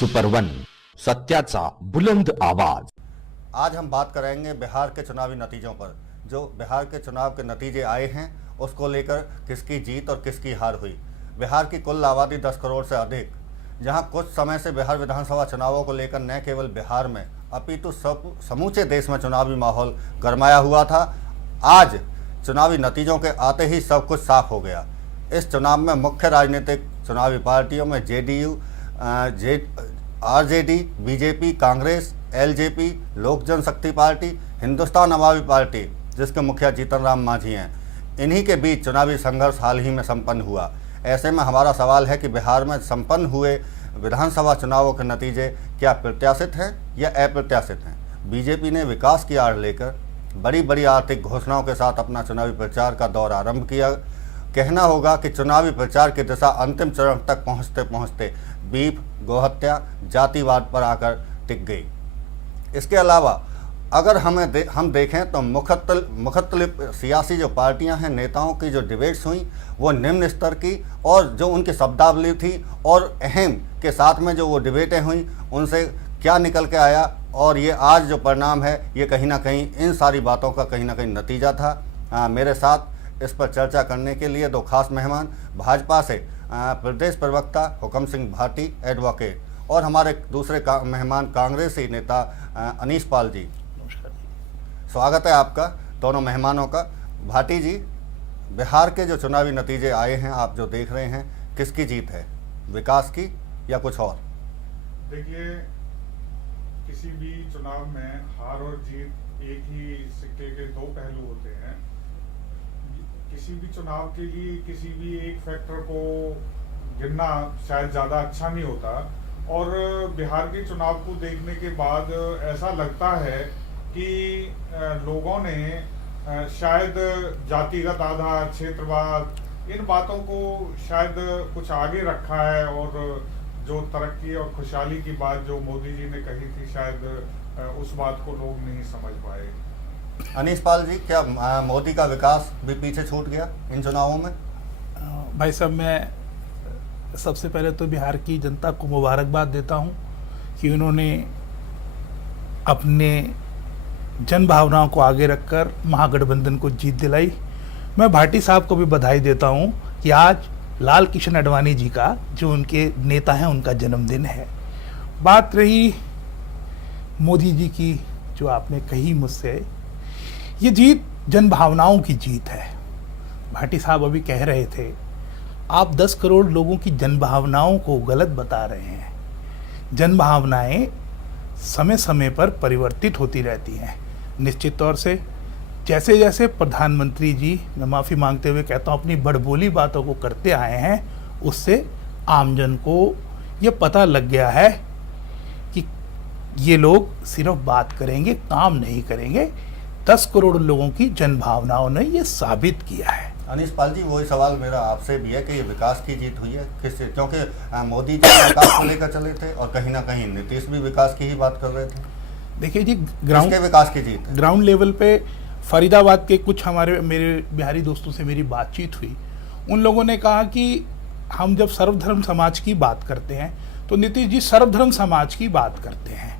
Super one, सत्याचा बुलंद आवाज। आज हम बात करेंगे बिहार के चुनावी नतीजों पर। जो बिहार के चुनाव के नतीजे आए हैं उसको लेकर किसकी जीत और किसकी हार हुई। बिहार की कुल आबादी 10 करोड़ से अधिक, जहां कुछ समय से बिहार विधानसभा चुनावों को लेकर न केवल बिहार में अपितु समूचे देश में चुनावी माहौल गरमाया हुआ था, आज चुनावी नतीजों के आते ही सब कुछ साफ हो गया। इस चुनाव में मुख्य राजनीतिक चुनावी पार्टियों में JDU, RJD, BJP, Congress, LJP, लोक जनशक्ति पार्टी, हिंदुस्तान अवामी पार्टी, जिसके मुखिया जीतन राम मांझी हैं, इन्हीं के बीच चुनावी संघर्ष हाल ही में संपन्न हुआ। ऐसे में हमारा सवाल है कि बिहार में संपन्न हुए विधानसभा चुनावों के नतीजे क्या प्रत्याशित हैं या अप्रत्याशित हैं। बीजेपी ने विकास की आड़ लेकर बड़ी बड़ी आर्थिक घोषणाओं के साथ अपना चुनावी प्रचार का दौर आरंभ किया। कहना होगा कि चुनावी प्रचार की दिशा अंतिम चरण तक पहुंचते पहुंचते बीफ, गोहत्या, जातिवाद पर आकर टिक गई। इसके अलावा अगर हम देखें तो मुख्तलिफ सियासी जो पार्टियां हैं, नेताओं की जो डिबेट्स हुई वो निम्न स्तर की, और जो उनकी शब्दावली थी और अहम के साथ में जो वो डिबेटें हुई उनसे क्या निकल के आया, और ये आज जो परिणाम है ये कहीं ना कहीं इन सारी बातों का कहीं ना कहीं नतीजा था। मेरे साथ इस पर चर्चा करने के लिए दो खास मेहमान, भाजपा से प्रदेश प्रवक्ता हुकम सिंह भाटी एडवोकेट, और हमारे दूसरे मेहमान कांग्रेसी नेता अनीश पाल जी। स्वागत है आपका दोनों मेहमानों का। भाटी जी, बिहार के जो चुनावी नतीजे आए हैं, आप जो देख रहे हैं, किसकी जीत है, विकास की या कुछ और? देखिए, किसी भी चुनाव में हार और जीत एक ही सिक्के के दो पहलू होते हैं। किसी भी चुनाव के लिए किसी भी एक फैक्टर को गिनना शायद ज़्यादा अच्छा नहीं होता, और बिहार के चुनाव को देखने के बाद ऐसा लगता है कि लोगों ने शायद जातिगत आधार, क्षेत्रवाद, इन बातों को शायद कुछ आगे रखा है, और जो तरक्की और खुशहाली की बात जो मोदी जी ने कही थी, शायद उस बात को लोग नहीं समझ पाए। अनीश पाल जी, क्या मोदी का विकास भी पीछे छूट गया इन चुनावों में? भाई साहब, मैं सबसे पहले तो बिहार की जनता को मुबारकबाद देता हूं कि उन्होंने अपने जन भावनाओं को आगे रखकर महागठबंधन को जीत दिलाई। मैं भाटी साहब को भी बधाई देता हूं कि आज लाल कृष्ण आडवाणी जी का, जो उनके नेता हैं, उनका जन्मदिन है। बात रही मोदी जी की, जो आपने कही मुझसे, ये जीत जन भावनाओं की जीत है। भाटी साहब अभी कह रहे थे, आप 10 करोड़ लोगों की जन भावनाओं को गलत बता रहे हैं। जन भावनाएं समय समय पर परिवर्तित होती रहती हैं। निश्चित तौर से जैसे जैसे प्रधानमंत्री जी, मैं माफ़ी मांगते हुए कहता हूँ, अपनी बड़बोली बातों को करते आए हैं, उससे आमजन को ये पता लग गया है कि ये लोग सिर्फ बात करेंगे, काम नहीं करेंगे। 10 करोड़ लोगों की जन भावनाओं ने ये साबित किया है। अनीश पाल जी, वही सवाल मेरा आपसे भी है कि ये विकास की जीत हुई है किससे? क्योंकि मोदी जी विकास को लेकर चले थे और कहीं ना कहीं नीतीश भी विकास की ही बात कर रहे थे। देखिए जी, ग्राउंड विकास की जीत है। ग्राउंड लेवल पे फरीदाबाद के कुछ मेरे बिहारी दोस्तों से मेरी बातचीत हुई। उन लोगों ने कहा कि हम जब सर्वधर्म समाज की बात करते हैं तो नीतीश जी सर्वधर्म समाज की बात करते हैं।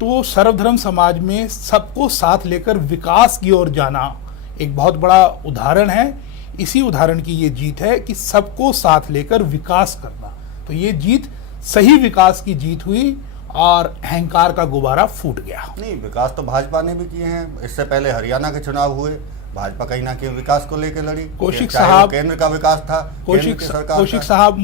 तो सर्वधर्म समाज में सबको साथ लेकर विकास की ओर जाना एक बहुत बड़ा उदाहरण है। इसी उदाहरण की ये जीत है कि सबको साथ लेकर विकास करना। तो ये जीत सही विकास की जीत हुई और अहंकार का गुब्बारा फूट गया। नहीं, विकास तो भाजपा ने भी किए हैं। इससे पहले हरियाणा के चुनाव हुए, भाजपा कहीं ना कहीं विकास को लेकर लड़ी। कौशिक साहब, केंद्र का विकास था, कौशिक साहब,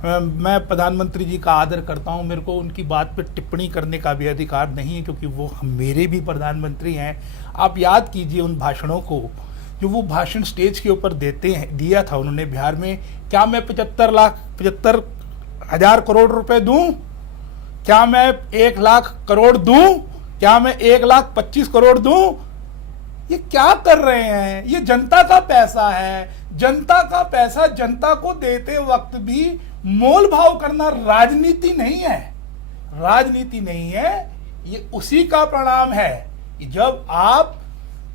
मैं प्रधानमंत्री जी का आदर करता हूं, मेरे को उनकी बात पर टिप्पणी करने का भी अधिकार नहीं है, क्योंकि वो मेरे भी प्रधानमंत्री हैं। आप याद कीजिए उन भाषणों को, जो वो भाषण स्टेज के ऊपर दिया था उन्होंने बिहार में। क्या मैं 75,00,000 करोड़ रुपए दूं? क्या मैं 1 लाख करोड़ दूं? क्या मैं 1,25,00,000 करोड़ दूं? ये क्या कर रहे हैं? ये जनता का पैसा है। जनता का पैसा जनता को देते वक्त भी मोल भाव करना राजनीति नहीं है। राजनीति नहीं है, ये उसी का परिणाम है कि जब आप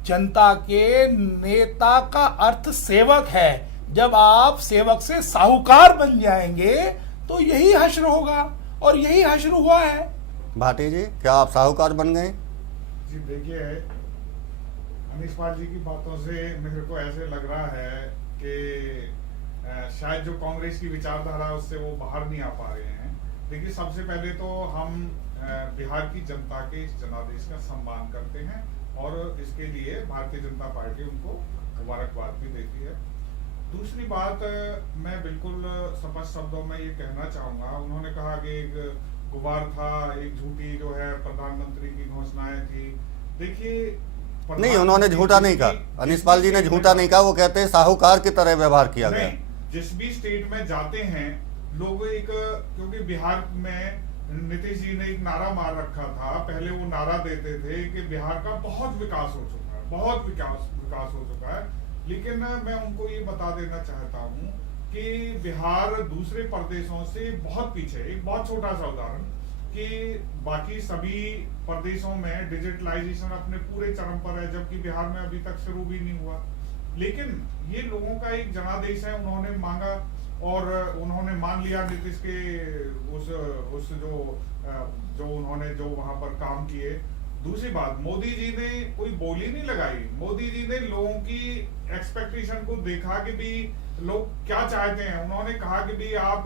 जनता के नेता का अर्थ सेवक है, जब आप सेवक से साहूकार बन जाएंगे तो यही हश्र होगा। और यही हश्र हुआ है। भाटी जी, क्या आप साहूकार बन गए? जी देखिए, अनीस पाल जी की बातों से मेरे को ऐसे लग रहा है कि शायद जो कांग्रेस की विचारधारा है उससे वो बाहर नहीं आ पा रहे हैं। देखिए, सबसे पहले तो हम बिहार की जनता के इस जनादेश का सम्मान करते हैं और इसके लिए भारतीय जनता पार्टी उनको मुबारकबाद भी देती है। दूसरी बात, मैं बिल्कुल स्पष्ट शब्दों में ये कहना चाहूंगा, उन्होंने कहा कि एक गुबार था, एक झूठी जो है प्रधानमंत्री की घोषणाएं थी। देखिए, नहीं, उन्होंने झूठा नहीं कहा, अनीस पाल जी ने झूठा नहीं कहा, वो कहते हैं साहूकार की तरह व्यवहार किया गया। जिस भी स्टेट में जाते हैं लोग क्योंकि बिहार में नीतीश जी ने एक नारा मार रखा था, पहले वो नारा देते थे कि बिहार का बहुत विकास हो चुका है, बहुत विकास हो चुका है। लेकिन मैं उनको ये बता देना चाहता हूँ कि बिहार दूसरे प्रदेशों से बहुत पीछे। एक बहुत छोटा सा उदाहरण कि बाकी सभी प्रदेशों में डिजिटलाइजेशन अपने पूरे चरम पर है, जबकि बिहार में अभी तक शुरू भी नहीं हुआ। लेकिन ये लोगों का एक जनादेश है, उन्होंने मांगा और उन्होंने मान लिया नीतीश के उस जो उन्होंने जो वहां पर काम किए। दूसरी बात, मोदी जी ने कोई बोली नहीं लगाई, मोदी जी ने लोगों की एक्सपेक्टेशन को देखा कि भी लोग क्या चाहते हैं। उन्होंने कहा कि भी आप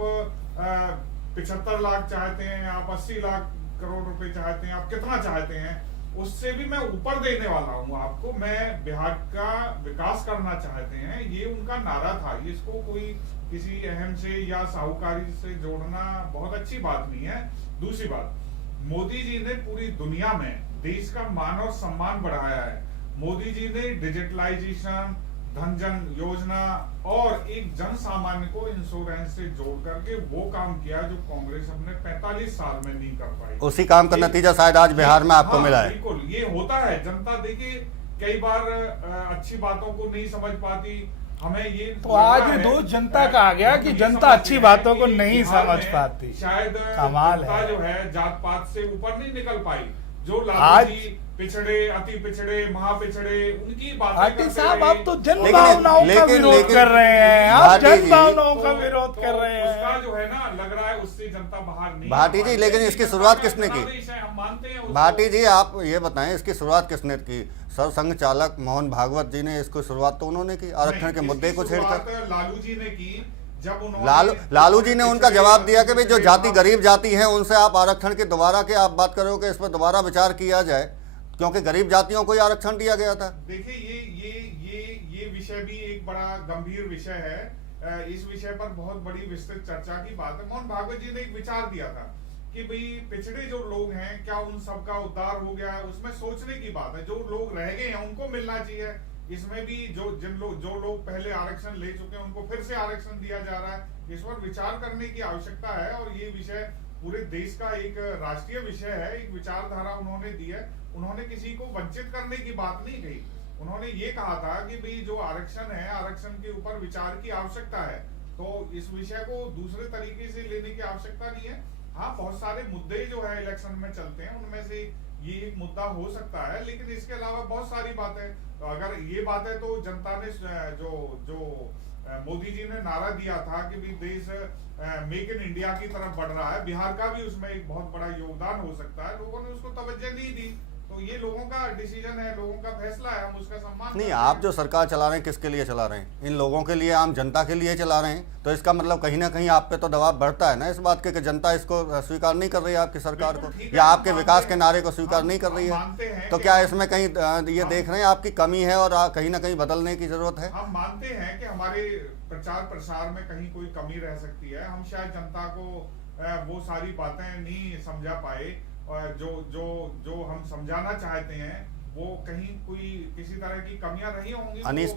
75 लाख चाहते हैं, आप 80 लाख करोड़ रुपए चाहते हैं, आप कितना चाहते हैं, उससे भी मैं ऊपर देने वाला हूं आपको, मैं बिहार का विकास करना चाहते हैं। ये उनका नारा था। इसको कोई किसी अहम से या साहूकारी से जोड़ना बहुत अच्छी बात नहीं है। दूसरी बात, मोदी जी ने पूरी दुनिया में देश का मान और सम्मान बढ़ाया है। मोदी जी ने डिजिटलाइजेशन, धन जन योजना और एक जन सामान्य को इंश्योरेंस से जोड़ करके वो काम किया जो कांग्रेस अपने 45 साल में नहीं कर पाई। उसी काम का नतीजा शायद आज बिहार में आपको मिला है। बिल्कुल, ये होता है। जनता देखिए कई बार अच्छी बातों को नहीं समझ पाती। हमें ये तो आज ये दोष जनता का आ गया कि जनता अच्छी बातों को नहीं समझ पाती। शायद कमाल जनता है। जो है जात पात से ऊपर नहीं निकल पाई। जो आज लालू जी पिछड़े, अति पिछड़े, महापिछड़े, उनकी बातें भाटी साहब, आप तो जन लेकिन- भावनाओं का लेकिन- विरोध लेकिन- कर रहे हैं, आप भाटी जन जी- भावनाओं का विरोध कर रहे उसका हैं। जो है ना, लग रहा है उससे जनता बाहर नहीं। भाटी जी, लेकिन इसकी शुरुआत किसने की? हम मानते हैं उसको। भाटी जी, आप ये बताएं, इसकी शुरुआत किसने की? सरसंघ चालक मोहन भागवत जी ने इसको शुरुआत तो उन्होंने की, आरक्षण के मुद्दे को छेड़कर। लालू जी ने की। जब उन्होंने लालू जी ने उनका जवाब दिया कि भाई जो जाति गरीब जाति है उनसे आप आरक्षण की दोबारा के आप बात करो कि इस पर दोबारा विचार किया जाए, क्योंकि गरीब जातियों को ही आरक्षण दिया गया था। देखिए, ये विषय भी एक बड़ा गंभीर विषय है। इस विषय पर बहुत बड़ी विस्तृत चर्चा की बात है। मोहन भागवत जी ने एक विचार दिया था कि भाई पिछड़े जो लोग हैं, क्या उन सबका उद्धार हो गया है? उसमें सोचने की बात है। जो लोग रह गए हैं उनको मिलना चाहिए। इसमें भी जो लोग पहले आरक्षण ले चुके हैं उनको फिर से आरक्षण दिया जा रहा है। इस पर विचार करने की आवश्यकता है और ये विषय पूरे देश का एक राष्ट्रीय विषय है, एक विचारधारा उन्होंने दी है। उन्होंने किसी को वंचित करने की बात नहीं कही। उन्होंने ये कहा था कि भाई जो आरक्षण है, आरक्षण के ऊपर विचार की आवश्यकता है। तो इस विषय को दूसरे तरीके से लेने की आवश्यकता नहीं है। हाँ, बहुत सारे मुद्दे जो है इलेक्शन में चलते हैं, उनमें से ये एक मुद्दा हो सकता है, लेकिन इसके अलावा बहुत सारी बातें। तो अगर ये बात है तो जनता ने जो मोदी जी ने नारा दिया था कि भी देश मेक इन इंडिया की तरफ बढ़ रहा है, बिहार का भी उसमें एक बहुत बड़ा योगदान हो सकता है। लोगों ने उसको तवज्जो नहीं दी। तो ये लोगों का डिसीजन है, लोगों का फैसला है, हम उसका सम्मान नहीं, आप जो सरकार चला रहे हैं किसके लिए चला रहे हैं? इन लोगों के लिए, आम जनता के लिए चला रहे हैं। तो इसका मतलब कहीं ना कहीं आप पे तो दबाव बढ़ता है ना इस बात के कि जनता इसको स्वीकार नहीं कर रही है आपकी सरकार को, या आपके विकास के नारे को स्वीकार नहीं कर रही है। तो क्या इसमें कहीं ये देख रहे हैं आपकी कमी है और कहीं ना कहीं बदलने की जरूरत है? हम मानते हैं कि हमारे प्रचार प्रसार में कहीं कोई कमी रह सकती है। हम शायद जनता को वो सारी बातें नहीं समझा पाए और जो हम समझाना चाहते हैं वो कहीं कोई किसी तरह की कमियां रही होंगी। अनीस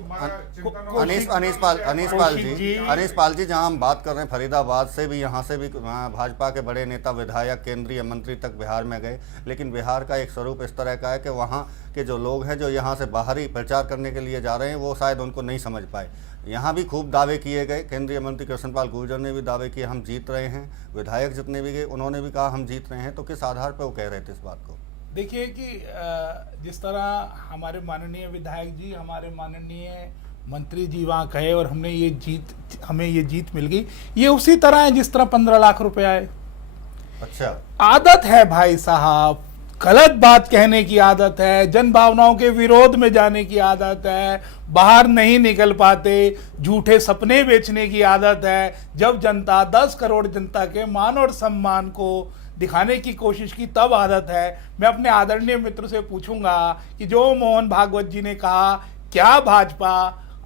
पाल जी, जहां हम बात कर रहे हैं फरीदाबाद से भी, यहाँ से भी भाजपा के बड़े नेता, विधायक, केंद्रीय मंत्री तक बिहार में गए, लेकिन बिहार का एक स्वरूप इस तरह का है कि वहाँ के जो लोग हैं जो यहाँ से बाहरी प्रचार करने के लिए जा रहे हैं वो शायद उनको नहीं समझ पाए। यहाँ भी खूब दावे किए गए, केंद्रीय मंत्री कृष्णपाल गुर्जर ने भी दावे किए हम जीत रहे हैं, विधायक जितने भी गए उन्होंने भी कहा हम जीत रहे हैं। तो किस आधार पर वो कह रहे थे इस बात को? देखिए कि जिस तरह हमारे माननीय विधायक जी, हमारे माननीय मंत्री जी वहाँ गए और हमें ये जीत मिल गई, ये उसी तरह है जिस तरह 15 लाख रुपए आए। अच्छा, आदत है भाई साहब, गलत बात कहने की आदत है, जन भावनाओं के विरोध में जाने की आदत है, बाहर नहीं निकल पाते, झूठे सपने बेचने की आदत है। जब जनता 10 करोड़ जनता के मान और सम्मान को दिखाने की कोशिश की तब आदत है। मैं अपने आदरणीय मित्र से पूछूंगा कि जो मोहन भागवत जी ने कहा, क्या भाजपा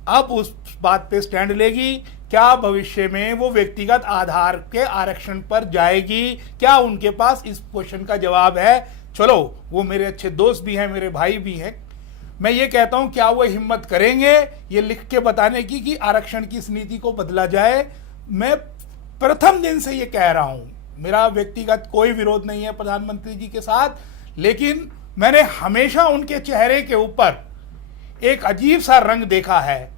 अब उस बात पे स्टैंड लेगी? क्या भविष्य में वो व्यक्तिगत आधार के आरक्षण पर जाएगी? क्या उनके पास इस क्वेश्चन का जवाब है? चलो, वो मेरे अच्छे दोस्त भी हैं, मेरे भाई भी हैं। मैं ये कहता हूं, क्या वो हिम्मत करेंगे ये लिख के बताने की कि आरक्षण की इस नीति को बदला जाए? मैं प्रथम दिन से ये कह रहा हूं, मेरा व्यक्तिगत कोई विरोध नहीं है प्रधानमंत्री जी के साथ, लेकिन मैंने हमेशा उनके चेहरे के ऊपर एक अजीब सा रंग देखा है।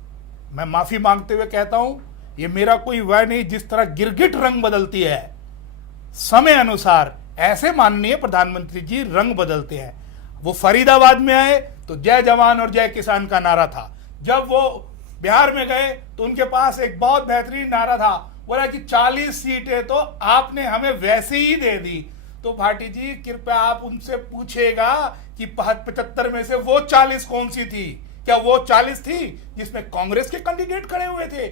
मैं माफी मांगते हुए कहता हूं, ये मेरा कोई वह नहीं, जिस तरह गिरगिट रंग बदलती है समय अनुसार, ऐसे माननीय प्रधानमंत्री जी रंग बदलते हैं। वो फरीदाबाद में आए तो जय जवान और जय किसान का नारा था। जब वो बिहार में गए तो उनके पास एक बहुत बेहतरीन नारा था, बोला कि 40 सीटें तो आपने हमें वैसे ही दे दी। तो भाटी जी कृपया आप उनसे पूछेगा कि 75 में से वो 40 कौन सी थी? क्या वो 40 थी जिसमें कांग्रेस के कैंडिडेट खड़े हुए थे?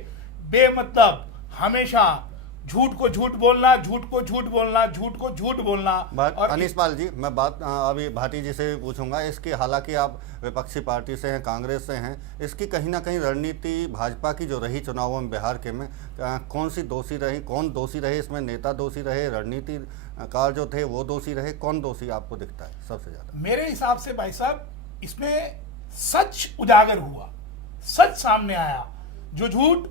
बेमतलब हमेशा झूठ को झूठ बोलना, झूठ को झूठ बोलना, झूठ को झूठ बोलना। और अनीश पाल जी, मैं बात अभी भाटी जी से भी पूछूंगा इसकी। हालांकि आप विपक्षी पार्टी से हैं, कांग्रेस से हैं, इसकी कहीं ना कहीं रणनीति भाजपा की जो रही चुनावों में बिहार के में, कौन सी दोषी रही, कौन दोषी रहे इसमें? नेता दोषी रहे, रणनीतिकार जो थे वो दोषी रहे, कौन दोषी आपको दिखता है सबसे ज्यादा? मेरे हिसाब से भाई साहब, इसमें सच उजागर हुआ, सच सामने आया। जो झूठ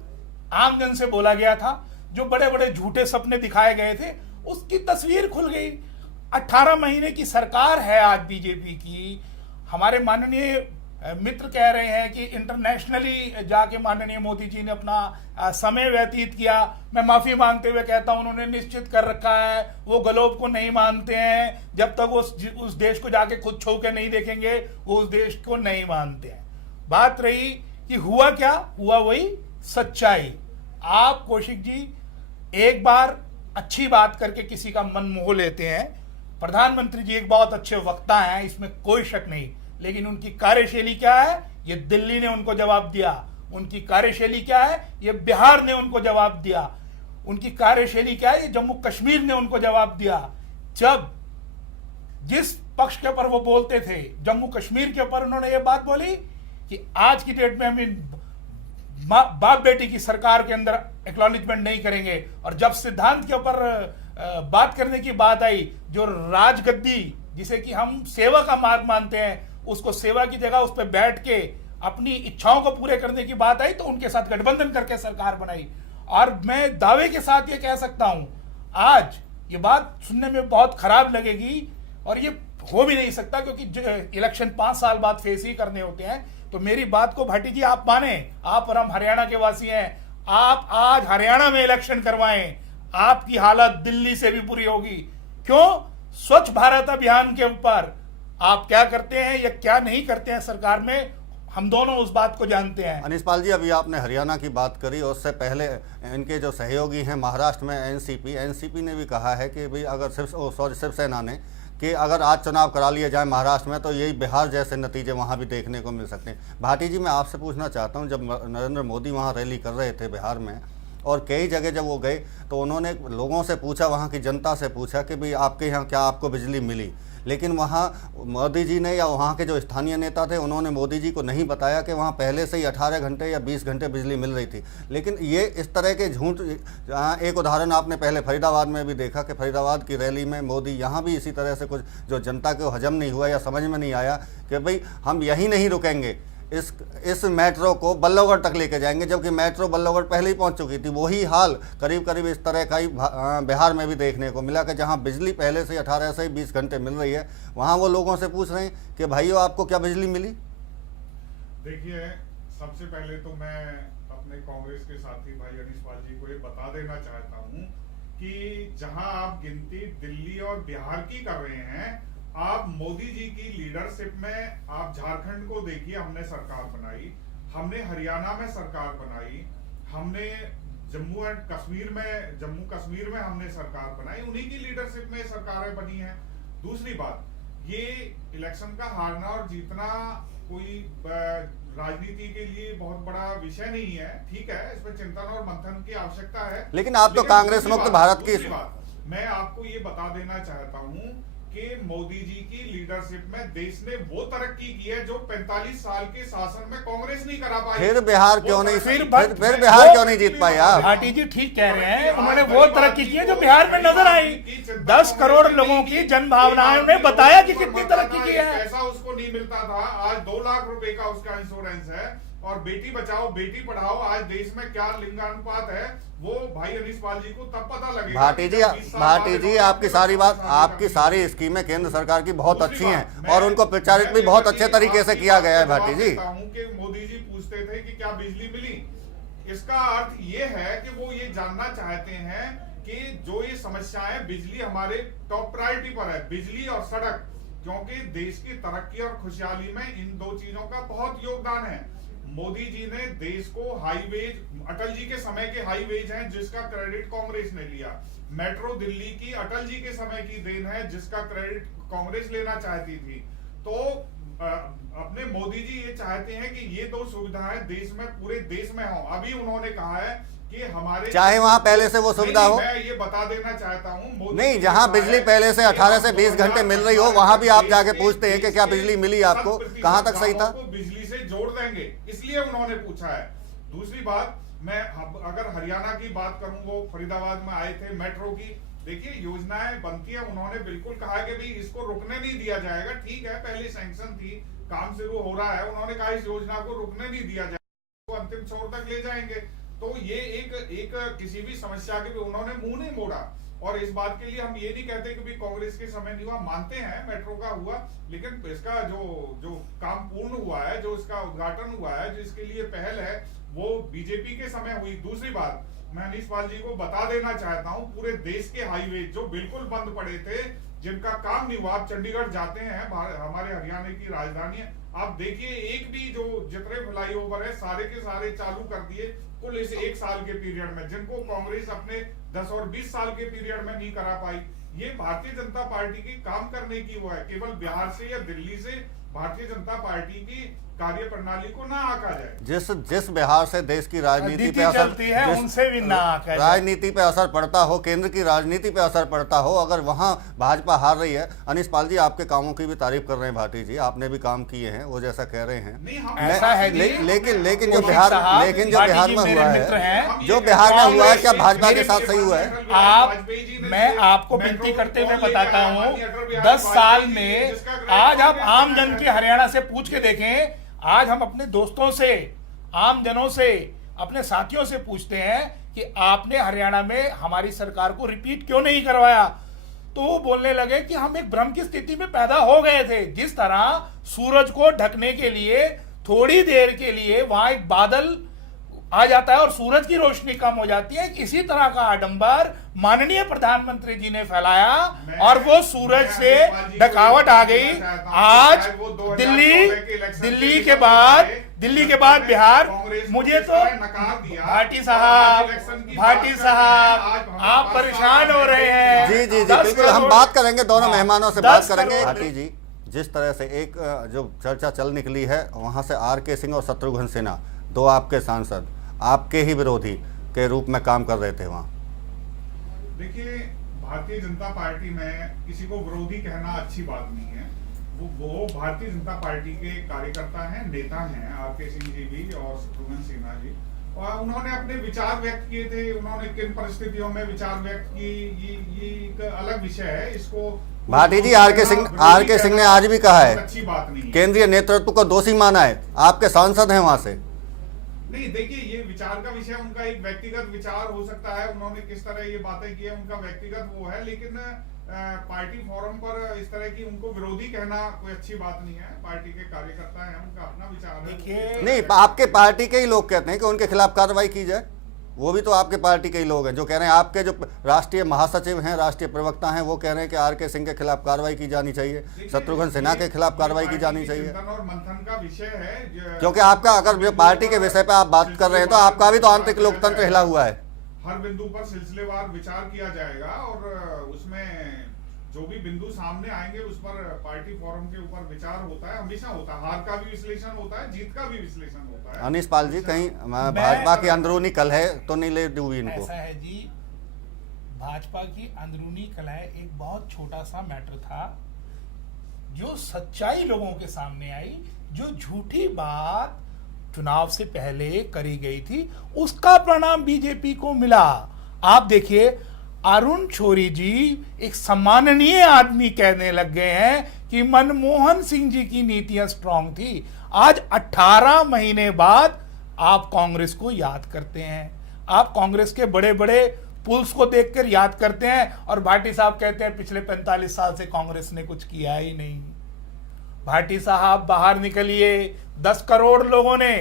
आम जन से बोला गया था, जो बड़े बड़े झूठे सपने दिखाए गए थे, उसकी तस्वीर खुल गई। 18 महीने की सरकार है आज बीजेपी की। हमारे माननीय मित्र कह रहे हैं कि इंटरनेशनली जाके माननीय मोदी जी ने अपना समय व्यतीत किया। मैं माफी मांगते हुए कहता हूं, उन्होंने निश्चित कर रखा है वो ग्लोब को नहीं मानते हैं। जब तक वो उस देश को जाके खुद छू के नहीं देखेंगे, वो उस देश को नहीं मानते हैं। बात रही कि हुआ क्या हुआ, वही सच्चाई। आप कौशिक जी एक बार अच्छी बात करके किसी का मन मोह लेते हैं। प्रधानमंत्री जी एक बहुत अच्छे वक्ता हैं, इसमें कोई शक नहीं, लेकिन उनकी कार्यशैली क्या है ये दिल्ली ने उनको जवाब दिया। उनकी कार्यशैली क्या है ये बिहार ने उनको जवाब दिया। उनकी कार्यशैली क्या है ये जम्मू कश्मीर ने उनको जवाब दिया। जब जिस पक्ष के ऊपर वो बोलते थे, जम्मू कश्मीर के ऊपर उन्होंने ये बात बोली कि आज की डेट में हम बाप बेटी की सरकार के अंदर एक्नॉलेजमेंट नहीं करेंगे। और जब सिद्धांत के ऊपर बात करने की बात आई, जो राजगद्दी जिसे कि हम सेवा का मार्ग मानते हैं, उसको सेवा की जगह उस पर बैठ के अपनी इच्छाओं को पूरे करने की बात आई, तो उनके साथ गठबंधन करके सरकार बनाई। और मैं दावे के साथ ये कह सकता हूं, आज ये बात सुनने में बहुत खराब लगेगी और ये हो भी नहीं सकता, क्योंकि इलेक्शन 5 साल बाद फेस ही करने होते हैं। तो मेरी बात को भाटी जी आप माने, आप और हम हरियाणा के वासी हैं, आप आज हरियाणा में इलेक्शन करवाएं, आपकी हालत दिल्ली से भी बुरी होगी। क्यों? स्वच्छ भारत अभियान के ऊपर आप क्या करते हैं या क्या नहीं करते हैं सरकार में, हम दोनों उस बात को जानते हैं। अनीश पाल जी, अभी आपने हरियाणा की बात करी, उससे पहले इनके जो सहयोगी हैं महाराष्ट्र में एनसीपी ने भी कहा है कि भाई अगर शिवसेना ने कि अगर आज चुनाव करा लिए जाए महाराष्ट्र में तो यही बिहार जैसे नतीजे वहाँ भी देखने को मिल सकते हैं। भाटी जी, मैं आपसे पूछना चाहता हूँ, जब नरेंद्र मोदी वहाँ रैली कर रहे थे बिहार में और कई जगह जब वो गए तो उन्होंने लोगों से पूछा, वहाँ की जनता से पूछा कि भाई आपके यहाँ क्या आपको बिजली मिली, लेकिन वहाँ मोदी जी ने या वहाँ के जो स्थानीय नेता थे उन्होंने मोदी जी को नहीं बताया कि वहाँ पहले से ही 18 घंटे या 20 घंटे बिजली मिल रही थी। लेकिन ये इस तरह के झूठ, एक उदाहरण आपने पहले फरीदाबाद में भी देखा कि फरीदाबाद की रैली में मोदी यहाँ भी इसी तरह से कुछ जो जनता को हजम नहीं हुआ या समझ में नहीं आया कि भाई हम यहीं नहीं रुकेंगे, इस मेट्रो को बल्लभगढ़ तक लेके जाएंगे, जबकि मेट्रो बल्लभगढ़ पहले ही पहुंच चुकी थी। वही हाल करीब करीब इस तरह का ही बिहार में भी देखने को मिला कि जहां बिजली पहले से 18 से 20 घंटे मिल रही है, वहां वो लोगों से पूछ रहे हैं कि भाइयों आपको क्या बिजली मिली। देखिए, सबसे पहले तो मैं अपने कांग्रेस के साथी भाई अनीश पाल जी को ये बता देना चाहता हूँ कि जहां आप गिनती दिल्ली और बिहार की कर रहे हैं, आप मोदी जी की लीडरशिप में आप झारखंड को देखिए, हमने सरकार बनाई, हमने हरियाणा में सरकार बनाई, हमने जम्मू कश्मीर में हमने सरकार बनाई, उन्हीं की लीडरशिप में सरकारें बनी हैं। दूसरी बात, ये इलेक्शन का हारना और जीतना कोई राजनीति के लिए बहुत बड़ा विषय नहीं है, ठीक है, इसमें चिंतन और मंथन की आवश्यकता है। लेकिन आप तो कांग्रेस मुक्त भारत की, मैं आपको ये बता देना चाहता हूं कि मोदी जी की लीडरशिप में देश ने वो तरक्की की है जो 45 साल के शासन में कांग्रेस नहीं करा पाई। फिर बिहार क्यों नहीं, फिर बिहार क्यों नहीं जीत पाई आप? भाटी जी ठीक कह रहे हैं, उन्होंने वो तरक्की की है जो बिहार में नजर आई। 10 करोड़ लोगों की जन भावनाओं ने बताया कि कितनी तरक्की की है। पैसा उसको नहीं मिलता था, आज 2 लाख रुपए का उसका इंश्योरेंस है। और बेटी बचाओ बेटी पढ़ाओ, आज देश में क्या लिंगानुपात है वो भाई अनीश पाल जी को तब पता लगेगा। भाटी जी आपकी सारी बात, आपकी सारी स्कीमें केंद्र सरकार की बहुत अच्छी हैं और उनको प्रचारित भी बहुत अच्छे तरीके से किया गया है। भाटी जी, मोदी जी पूछते थे कि क्या बिजली मिली, इसका अर्थ ये है कि वो ये जानना चाहते हैं कि जो ये समस्याएं, बिजली हमारे टॉप प्रायोरिटी पर है, बिजली और सड़क, क्योंकि देश की तरक्की और खुशहाली में इन 2 चीजों का बहुत योगदान है। मोदी जी ने देश को हाईवेज, अटल जी के समय के हाईवेज हैं जिसका क्रेडिट कांग्रेस ने लिया। मेट्रो दिल्ली की अटल जी के समय की देन है जिसका क्रेडिट कांग्रेस लेना चाहती थी। तो अपने मोदी जी ये चाहते हैं कि ये 2 सुविधाएं देश में, पूरे देश में हो। अभी उन्होंने कहा है कि हमारे, चाहे वहां पहले से वो सुविधा हो, मैं ये बता देना चाहता हूं, नहीं, जहां बिजली पहले से 18 से 20 घंटे मिल रही हो वहां भी आप जाके पूछते हैं कि क्या बिजली मिली आपको, कहां तक सही था? बिजली से जोड़ देंगे, इसलिए उन्होंने पूछा है। दूसरी बात, मैं अगर हरियाणा की बात करूं, वो फरीदाबाद में आए थे मेट्रो की, देखिए योजनाएं बनती है, उन्होंने बिल्कुल कहा कि भाई इसको रुकने नहीं दिया जाएगा। ठीक है, पहले सैंक्शन थी, काम शुरू हो रहा है, उन्होंने कहा इस योजना को रुकने नहीं दिया जाएगा, अंतिम छोर तक ले जाएंगे। तो ये एक किसी भी समस्या के भी उन्होंने मुंह नहीं मोड़ा। और इस बात के लिए हम ये नहीं कहते कि भी कांग्रेस के समय नहीं हुआ, मानते हैं मेट्रो का हुआ, लेकिन इसका जो काम पूर्ण हुआ है, जो इसका उद्घाटन हुआ है, जिसके लिए पहल है, वो बीजेपी के समय हुई। दूसरी बात, मैं अनीश पाल जी को बता देना चाहता हूं, पूरे देश के हाईवे जो बिल्कुल बंद पड़े थे, जिनका काम नहीं हुआ, आप चंडीगढ़ जाते हैं, हमारे हरियाणा की राजधानी है, आप देखिए एक भी जो जितने फ्लाईओवर है सारे के सारे चालू कर दिए कुल इस 1 साल के पीरियड में, जिनको कांग्रेस अपने 10 और 20 साल के पीरियड में नहीं करा पाई। ये भारतीय जनता पार्टी की काम करने की वो है, केवल बिहार से या दिल्ली से भारतीय जनता पार्टी की कार्य प्रणाली को ना आका जाए। जिस बिहार से देश की राजनीति पे असर है, उनसे भी ना आका राजनीति पे असर पड़ता हो, केंद्र की राजनीति पे असर पड़ता हो, अगर वहां भाजपा हार रही है। अनीश पाल जी आपके कामों की भी तारीफ कर रहे हैं भाटी जी, आपने भी काम किए हैं, वो जैसा कह रहे हैं। ऐसा है लेकिन जो बिहार में हुआ है, जो बिहार में हुआ है, क्या भाजपा के साथ सही हुआ है? मैं आपको विनती करते हुए बताता हूँ, 10 साल में आज आप आम जन की हरियाणा से पूछ के देखें, आज हम अपने दोस्तों से, आम जनों से, अपने साथियों से पूछते हैं कि आपने हरियाणा में हमारी सरकार को रिपीट क्यों नहीं करवाया, तो वो बोलने लगे कि हम एक भ्रम की स्थिति में पैदा हो गए थे। जिस तरह सूरज को ढकने के लिए थोड़ी देर के लिए वहां एक बादल आ जाता है और सूरज की रोशनी कम हो जाती है, इसी तरह का आडंबर माननीय प्रधानमंत्री जी ने फैलाया और वो सूरज से ढकावट आ गई। आज दिल्ली के बाद बिहार, मुझे तो भाटी साहब आप परेशान हो रहे हैं। जी बिल्कुल, हम बात करेंगे, दोनों मेहमानों से बात करेंगे। भाटी जी, जिस तरह से एक जो चर्चा चल निकली है, वहां से RK सिंह और शत्रुघ्न सिन्हा, 2 आपके सांसद, आपके ही विरोधी के रूप में काम कर रहे थे वहां। देखिए, भारतीय जनता पार्टी में किसी को विरोधी कहना अच्छी बात नहीं है। वो भारतीय जनता पार्टी के कार्यकर्ता हैं, नेता हैं, RK सिंह जी भी और शत्रुघ्न सिन्हा जी, और उन्होंने अपने विचार व्यक्त किए थे। उन्होंने किन परिस्थितियों में विचार व्यक्त की, ये एक अलग विषय है। इसको भाटी जी, RK सिंह ने आज भी कहा है, अच्छी बात नहीं, केंद्रीय नेतृत्व को दोषी माना है, आपके सांसद हैं वहां से। नहीं, देखिए, ये विचार का विषय, उनका एक व्यक्तिगत विचार हो सकता है, उन्होंने किस तरह ये बातें की है, उनका व्यक्तिगत वो है, लेकिन पार्टी फोरम पर इस तरह की उनको विरोधी कहना कोई अच्छी बात नहीं है। पार्टी के कार्यकर्ता हैं, उनका अपना विचार है। नहीं, आपके पार्टी के ही लोग कहते हैं कि उनके खिलाफ कार्रवाई की जाए, वो भी तो आपके पार्टी के ही लोग हैं जो कह रहे हैं। आपके जो राष्ट्रीय महासचिव हैं, राष्ट्रीय प्रवक्ता हैं, वो कह रहे हैं कि RK सिंह के खिलाफ कार्रवाई की जानी चाहिए, शत्रुघ्न सिन्हा के खिलाफ कार्रवाई की जानी चाहिए। और मंथन का विषय है, क्योंकि आपका, अगर जो पार्टी के विषय पे आप बात कर रहे हैं, तो आपका भी तो आंतरिक लोकतंत्र हिला हुआ है। हर बिंदु पर सिलसिलेवार विचार किया जाएगा और उसमें जो भी बिंदु सामने आएंगे उस पर पार्टी फोरम के ऊपर विचार होता है, हमेशा होता है। हार का भी विश्लेषण होता है, जीत का भी विश्लेषण होता है। अनीश पाल जी, कहीं भाजपा की अंदरूनी कलह तो नहीं ले डूबी इनको? ऐसा है जी, भाजपा की अंदरूनी कलह एक बहुत छोटा सा मैटर था, जो सच्चाई लोगों के सामने आई, जो झूठी बात चुनाव से पहले करी गई थी, उसका परिणाम बीजेपी को मिला। आप देखिए, अरुण शौरी जी एक सम्माननीय आदमी कहने लग गए हैं कि मनमोहन सिंह जी की नीतियां स्ट्रांग थी। आज 18 महीने बाद आप कांग्रेस को याद करते हैं, आप कांग्रेस के बड़े बड़े पुल्स को देखकर याद करते हैं, और भाटी साहब कहते हैं पिछले 45 साल से कांग्रेस ने कुछ किया ही नहीं। भाटी साहब बाहर निकलिए, 10 करोड़ लोगों ने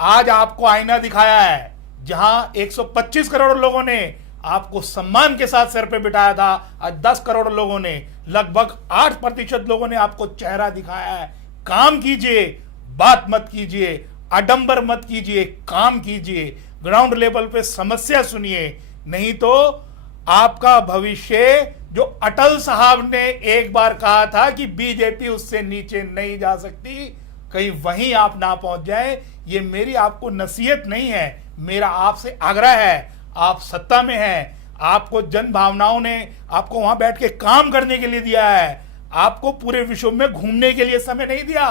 आज आपको आईना दिखाया है, जहां 125 करोड़ लोगों ने आपको सम्मान के साथ सिर पे बिठाया था, आज 10 करोड़ लोगों ने, लगभग 8% लोगों ने आपको चेहरा दिखाया है। काम कीजिए, बात मत कीजिए, आडंबर मत कीजिए, काम कीजिए, ग्राउंड लेवल पे समस्या सुनिए, नहीं तो आपका भविष्य, जो अटल साहब ने एक बार कहा था कि बीजेपी उससे नीचे नहीं जा सकती, कहीं वहीं आप ना पहुंच जाए। ये मेरी आपको नसीहत नहीं है, मेरा आपसे आग्रह है। आप सत्ता में हैं, आपको जन भावनाओं ने आपको वहां बैठ के काम करने के लिए दिया है, आपको पूरे विश्व में घूमने के लिए समय नहीं दिया।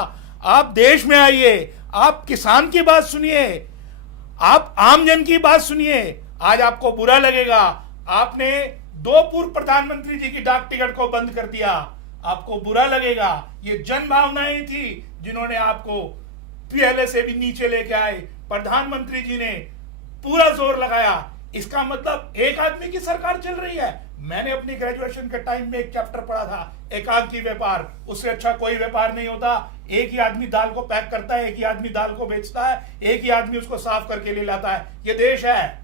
आप देश में आइए, आप किसान की बात सुनिए, आप आमजन की बात सुनिए। आज आपको बुरा लगेगा, आपने 2 पूर्व प्रधानमंत्री जी की डाक टिकट को बंद कर दिया, आपको बुरा लगेगा। ये जन भावनाएं थी जिन्होंने आपको पहले से भी नीचे लेके आए, प्रधानमंत्री जी ने पूरा जोर लगाया। इसका मतलब एक आदमी की सरकार चल रही है। मैंने अपनी ग्रेजुएशन के टाइम में एक चैप्टर पढ़ा था, एकांकी व्यापार, उससे अच्छा कोई व्यापार नहीं होता। एक ही आदमी दाल को पैक करता है, एक ही आदमी दाल को बेचता है, एक ही आदमी उसको साफ करके ले लाता है। ये देश है,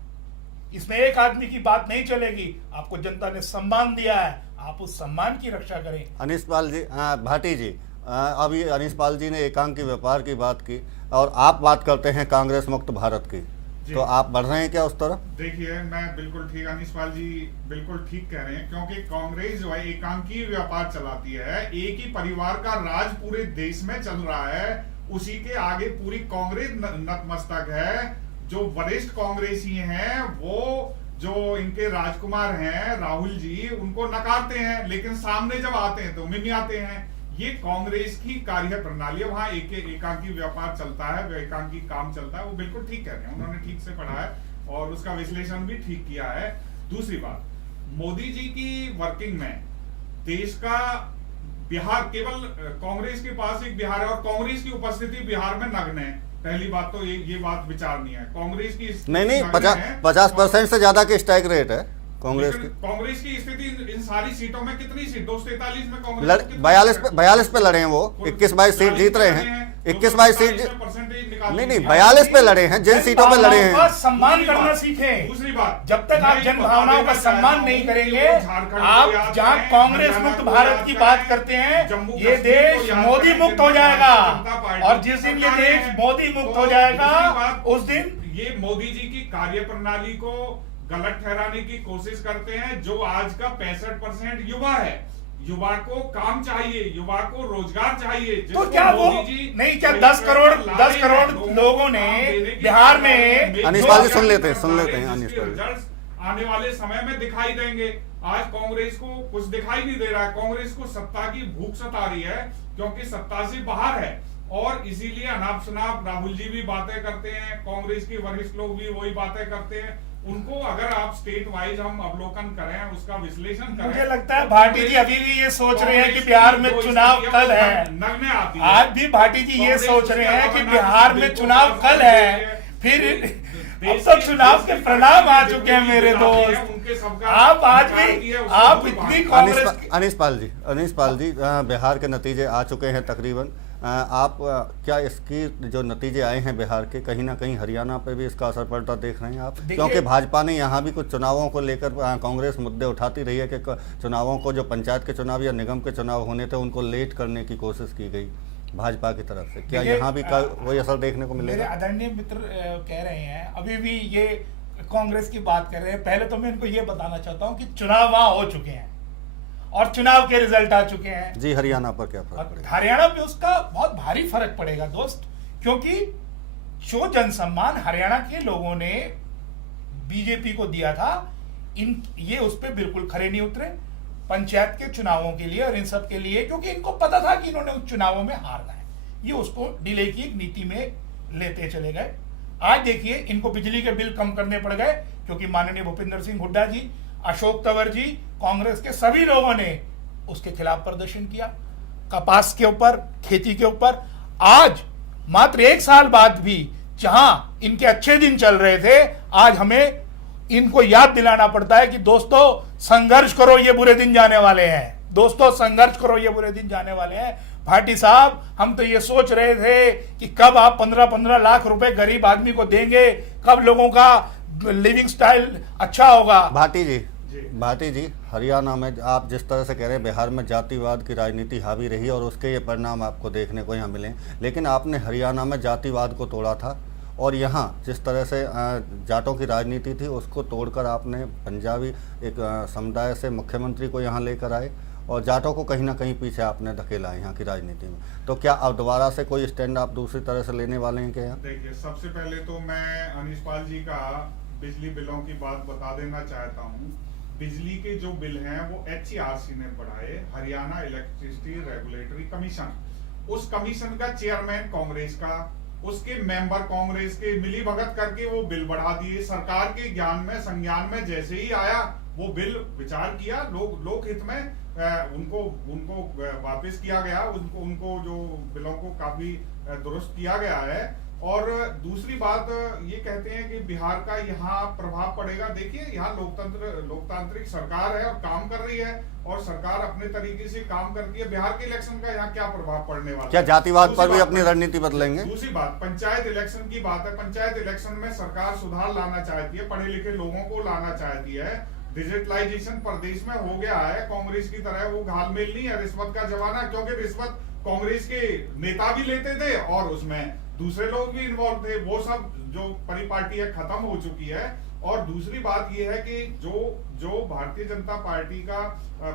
इसमें एक आदमी की बात नहीं चलेगी। आपको जनता ने सम्मान दिया है, आप उस सम्मान की रक्षा करें। अनीश पाल जी, भाटी जी, अभी अनीश पाल जी ने एकांकी व्यापार की बात की और आप बात करते हैं कांग्रेस मुक्त भारत की, तो आप बढ़ रहे हैं क्या उस तरफ? देखिए, मैं बिल्कुल ठीक, अनीश पाल जी बिल्कुल ठीक कह रहे हैं, क्योंकि कांग्रेस जो है एकांकी व्यापार चलाती है। एक ही परिवार का राज पूरे देश में चल रहा है, उसी के आगे पूरी कांग्रेस नतमस्तक है। जो वरिष्ठ कांग्रेसी हैं, वो जो इनके राजकुमार हैं राहुल जी, उनको नकारते हैं, लेकिन सामने जब आते हैं तो मिन आते हैं। ये कांग्रेस की कार्य प्रणाली है, वहां एकांकी व्यापार चलता है, एकांकी काम चलता है। वो बिल्कुल ठीक कह रहे हैं, उन्होंने ठीक से पढ़ा है और उसका विश्लेषण भी ठीक किया है। दूसरी बात, मोदी जी की वर्किंग में देश का बिहार, केवल कांग्रेस के पास एक बिहार है और कांग्रेस की उपस्थिति बिहार में नग्न है। पहली बात तो ये बात विचारनीय है। कांग्रेस की नहीं 50% से ज्यादा की स्ट्राइक रेट है कांग्रेस की। कांग्रेस की स्थिति इन सारी सीटों में कितनी सीट, 243 में कांग्रेस 42 पे लड़े हैं वो, 21-22 सीट जीत रहे हैं, 21-22 सीट नहीं 42 पे लड़े हैं, जिन सीटों पे लड़े हैं। सम्मान करना सीखें। दूसरी बात, जब तक आप जन भावनाओं का सम्मान नहीं करेंगे, आप जहां कांग्रेस मुक्त भारत की बात करते हैं, ये देश मोदी मुक्त हो जाएगा, और जिस दिन ये देश मोदी मुक्त हो जाएगा, उस दिन ये मोदी जी की कार्य प्रणाली को गलत ठहराने की कोशिश करते हैं। जो आज का 65% युवा है, युवा को काम चाहिए, युवा को रोजगार चाहिए। तो क्या वो नहीं, क्या 10 करोड़ लोगों ने बिहार में, अनीश पाल जी सुन लेते हैं अनीश पाल जी, आने वाले समय में दिखाई देंगे। आज कांग्रेस को कुछ दिखाई नहीं दे रहा है, कांग्रेस को सत्ता की भूख सता रही है, क्योंकि सत्ता से बाहर है, और इसीलिए अनाप शनाप राहुल जी भी बातें करते हैं, कांग्रेस के वरिष्ठ लोग भी वही बातें करते हैं। उनको अगर आप स्टेट वाइज हम अवलोकन करें, उसका विश्लेषण करें, मुझे लगता है भाटी जी अभी भी ये सोच रहे हैं कि बिहार में चुनाव कल है। आज भी भाटी जी ये सोच रहे हैं कि बिहार में चुनाव कल है, फिर अब तक चुनाव के परिणाम आ चुके हैं मेरे दोस्त। आप आज भी आप इतनी कांग्रेस। अनीश पाल जी, बिहार के नतीजे आ चुके हैं तकरीबन। आप क्या इसकी जो नतीजे आए हैं बिहार के, कहीं ना कहीं हरियाणा पे भी इसका असर पड़ता देख रहे हैं आप? क्योंकि भाजपा ने यहाँ भी कुछ चुनावों को लेकर कांग्रेस मुद्दे उठाती रही है कि चुनावों को, जो पंचायत के चुनाव या निगम के चुनाव होने थे, उनको लेट करने की कोशिश की गई भाजपा की तरफ से। क्या यहाँ भी वही असर देखने को मिलेगा? मेरे आदरणीय मित्र कह रहे हैं, अभी भी ये कांग्रेस की बात कर रहे हैं, पहले तो मैं इनको ये बताना चाहता हूं कि चुनाव वहां हो चुके हैं और चुनाव के रिजल्ट आ चुके हैं जी। हरियाणा पर क्या फर्क पड़ेगा? हरियाणा पे उसका बहुत भारी फर्क पड़ेगा दोस्त, क्योंकि जो जनसम्मान हरियाणा के लोगों ने बीजेपी को दिया था, ये उस पर बिल्कुल खरे नहीं उतरे पंचायत के चुनावों के लिए और इन सब के लिए, क्योंकि इनको पता था कि इन्होंने उस चुनावों में हारना है। ये उसको डिले की एक नीति में लेते चले गए। आज देखिए इनको बिजली के बिल कम करने पड़ गए, क्योंकि माननीय भूपेंद्र सिंह हुड्डा जी, अशोक तंवर जी, कांग्रेस के सभी लोगों ने उसके खिलाफ प्रदर्शन किया। कपास के ऊपर, खेती के ऊपर आज मात्र 1 साल बाद भी जहां इनके अच्छे दिन चल रहे थे, आज हमें इनको याद दिलाना पड़ता है कि दोस्तों संघर्ष करो, ये बुरे दिन जाने वाले हैं। दोस्तों संघर्ष करो, ये बुरे दिन जाने वाले हैं। भाटी साहब, हम तो ये सोच रहे थे कि कब आप 15-15 लाख रुपए गरीब आदमी को देंगे, कब लोगों का लिविंग स्टाइल अच्छा होगा। भाटी जी, हरियाणा में आप जिस तरह से कह रहे हैं बिहार में जातिवाद की राजनीति हावी रही और उसके ये परिणाम आपको देखने को यहाँ मिले, लेकिन आपने हरियाणा में जातिवाद को तोड़ा था और यहाँ जिस तरह से जाटों की राजनीति थी उसको तोड़कर आपने पंजाबी एक समुदाय से मुख्यमंत्री को यहाँ लेकर आए और जाटों को कहीं ना कहीं पीछे आपने धकेला है यहाँ की राजनीति में। तो क्या अब दोबारा से कोई स्टैंड आप दूसरी तरह से लेने वाले हैं क्या? देखिए, सबसे पहले तो मैं अनीश पाल जी का बिजली बिलों की बात बता देना चाहता हूँ। बिजली के जो बिल हैं वो HERC ने बढ़ाए, हरियाणा इलेक्ट्रिसिटी रेगुलेटरी कमीशन। उस कमीशन का चेयरमैन कांग्रेस का, उसके मेंबर कांग्रेस के मिली भगत करके वो बिल बढ़ा दिए। सरकार के ज्ञान में, संज्ञान में जैसे ही आया वो बिल विचार किया, लोक हित में उनको वापस किया गया, उनको जो बिलों को काफी दुरुस्त किया गया है। और दूसरी बात ये कहते हैं कि बिहार का यहाँ प्रभाव पड़ेगा। देखिए, यहाँ लोकतांत्रिक सरकार है और काम कर रही है और सरकार अपने तरीके से काम करती है। बिहार के इलेक्शन का यहाँ क्या प्रभाव पड़ने वाला है? क्या जातिवाद पर भी अपनी रणनीति बदलेंगे? दूसरी बात, पंचायत इलेक्शन की बात है। पंचायत इलेक्शन में सरकार सुधार लाना चाहती है, पढ़े लिखे लोगों को लाना चाहती है। डिजिटलाइजेशन प्रदेश में हो गया है, कांग्रेस की तरह वो घालमेल नहीं है रिश्वत का जमाना, क्योंकि रिश्वत कांग्रेस के नेता भी लेते थे और उसमें दूसरे लोग भी इन्वॉल्व थे। वो सब जो परिपाटी है खत्म हो चुकी है। और दूसरी बात यह है कि जो भारतीय जनता पार्टी का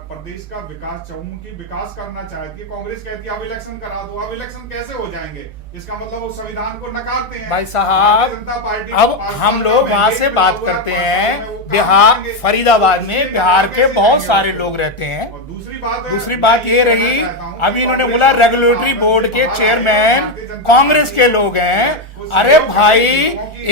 प्रदेश का विकास, चहुमुखी विकास करना चाहती है, कांग्रेस कहती है अब इलेक्शन करा दो। अब इलेक्शन कैसे हो जाएंगे? इसका मतलब वो संविधान को नकारते हैं। भाई साहब, जनता पार्टी अब हम लोग वहां से बात करते हैं। बिहार, फरीदाबाद में बिहार के बहुत सारे लोग रहते हैं। दूसरी बात ये रही, अभी इन्होंने बोला रेगुलेटरी बोर्ड के चेयरमैन कांग्रेस के लोग हैं। अरे भाई,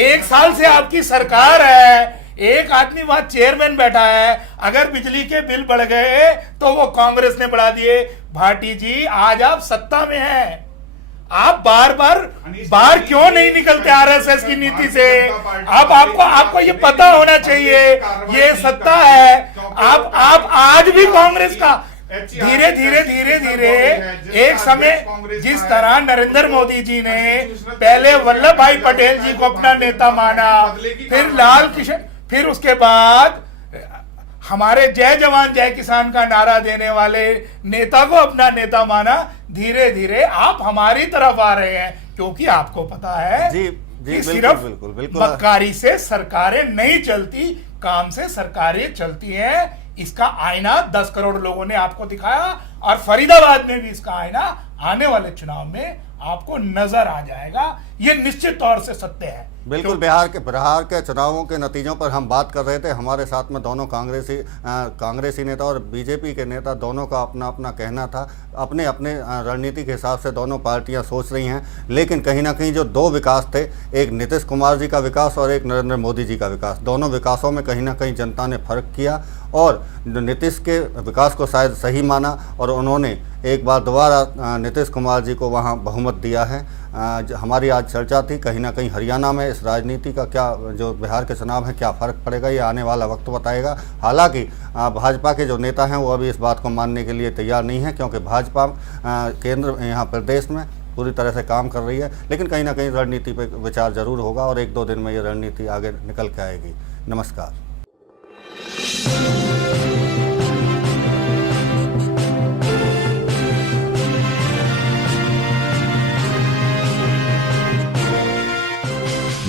1 साल से आपकी सरकार है, एक आदमी वहां चेयरमैन बैठा है। अगर बिजली के बिल बढ़ गए तो वो कांग्रेस ने बढ़ा दिए। भाटी जी, आज आप सत्ता में हैं, आप बार क्यों नहीं निकलते आरएसएस की नीति से? अब आपको ये पता होना चाहिए, ये सत्ता है। आप आज भी कांग्रेस का धीरे एक समय जिस तरह नरेंद्र मोदी जी ने पहले वल्लभ भाई पटेल जी को अपना नेता माना, फिर लाल किशन, फिर उसके बाद हमारे जय जवान जय किसान का नारा देने वाले नेता को अपना नेता माना, धीरे धीरे आप हमारी तरफ आ रहे हैं, क्योंकि आपको पता है कि सिर्फ बदकारी से सरकारें नहीं चलती, काम से सरकारें चलती हैं। इसका आईना 10 करोड़ लोगों ने आपको दिखाया और फरीदाबाद में भी इसका आईना आने वाले चुनाव में आपको नजर आ जाएगा। ये निश्चित तौर से सत्य है। बिल्कुल, बिहार के चुनावों के नतीजों पर हम बात कर रहे थे। हमारे साथ में दोनों कांग्रेसी नेता और बीजेपी के नेता, दोनों का अपना अपना कहना था। अपने अपने रणनीति के हिसाब से दोनों पार्टियां सोच रही हैं, लेकिन कहीं ना कहीं जो 2 विकास थे, एक नीतीश कुमार जी का विकास और एक नरेंद्र मोदी जी का विकास, दोनों विकासों में कहीं ना कहीं जनता ने फर्क किया और नीतीश के विकास को शायद सही माना और उन्होंने एक बार दोबारा नीतीश कुमार जी को वहाँ बहुमत दिया है। हमारी आज चर्चा थी, कहीं ना कहीं हरियाणा में इस राजनीति का क्या, जो बिहार के चुनाव है, क्या फ़र्क पड़ेगा, ये आने वाला वक्त बताएगा। हालांकि भाजपा के जो नेता हैं वो अभी इस बात को मानने के लिए तैयार नहीं है, क्योंकि भाजपा केंद्र यहाँ प्रदेश में पूरी तरह से काम कर रही है, लेकिन कहीं ना कहीं रणनीति पर विचार जरूर होगा और 1-2 दिन में ये रणनीति आगे निकल के आएगी। नमस्कार।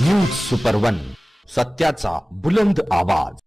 न्यूज सुपर 1, सत्याचा बुलंद आवाज.